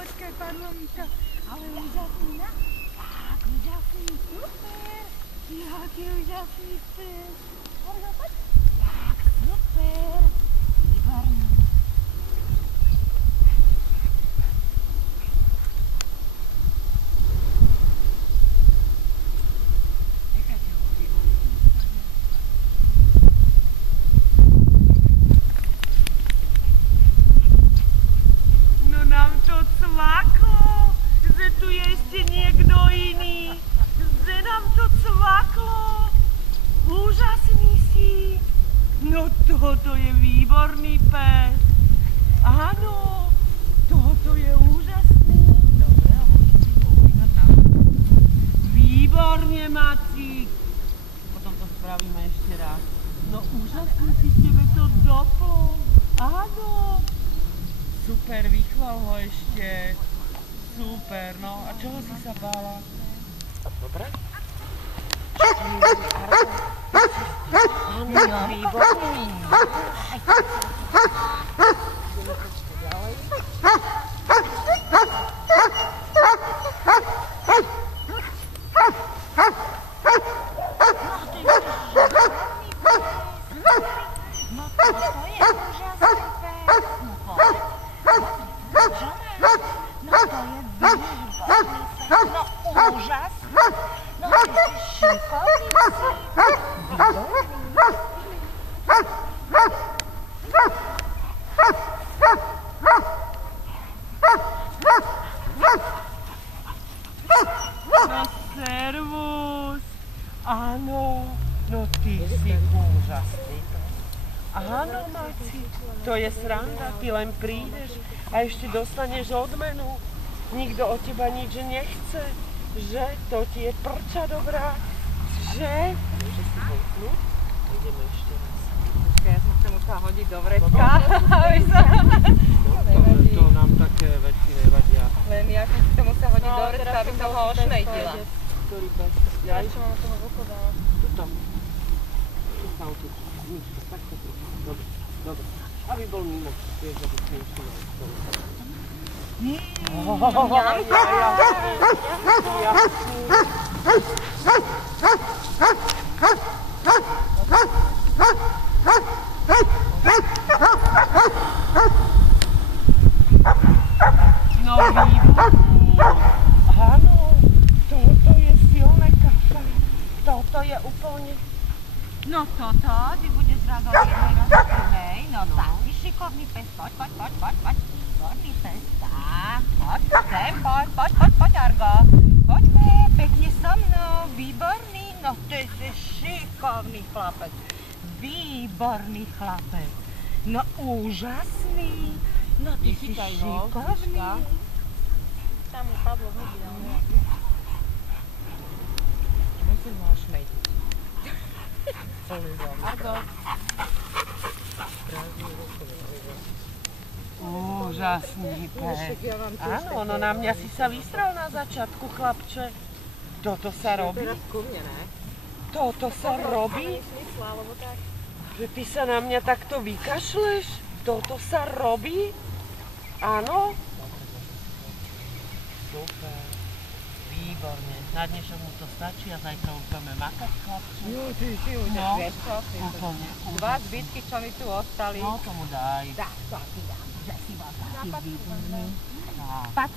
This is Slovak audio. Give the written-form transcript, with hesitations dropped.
počkaj, padlo mi to. Ale úžasný, no? Tak, úžasný, super. Jaký úžasný pes. Horko, poď. Tak, super. Výborný. Toto je výborný pes. Áno, toto je úžasný. Dobre, a môžem si ho uvíhať tam. Výborne, Macík. Potom to spravíme ešte raz. No úžasný si tebe to dopol. Áno. Super, vychval ho ešte. Super, no a čoho si sa bála? Dobre? Výborný. No servus. Áno, no ty si úžasný. Áno, Maci, to je sranda, ty len prídeš a ešte dostaneš odmenu. Nikto od teba nič nechce, že to ti je prča dobrá, že? Môže si houtnúť? Ideme ešte raz. Počkaj, ja som sa musela hodiť do vrecka. To nám také veci nevadia. Len ja som si to musela hodiť do vrecka, aby som ho ošmejdila. Ktorý pes? Ja čo mám toho voko dala? Tuto. Tu sa otočí. Nič, takto trochu. Dobre, dobre. Aby bol mimo, vieš, aby si nešli na stolu. No výborný. Áno, toto je silné kafe. Toto je úplne... No toto, ty budeš rád o jednej rozprávky, hej? No taký šikovný pes, poď. Výborný pes, tak, poď, Argo. Poďme, pekne so mnou, výborný, no ty si šikovný chlapec. Výborný chlapec, no úžasný, no ty si šikovný. Tam mu padlo huby, ale musím ho ošmejdiť. Argo. Úžasný pes. Áno, no na mňa si sa vystral na začiatku, chlapče. Toto sa robí? Teraz ku mne, ne? Toto sa robí? Že ty sa na mňa takto vykašleš? Toto sa robí? Áno? Super. Výborne. Na dnešok mu to stačí a zajtra už budeme makať, chlapče. Jo, ty si už vieš čo? Úplne. Dva zbytky, čo mi tu ostali. No tomu daj. Tak, to ti dám, že si bol taký výborný. Tak. Pac.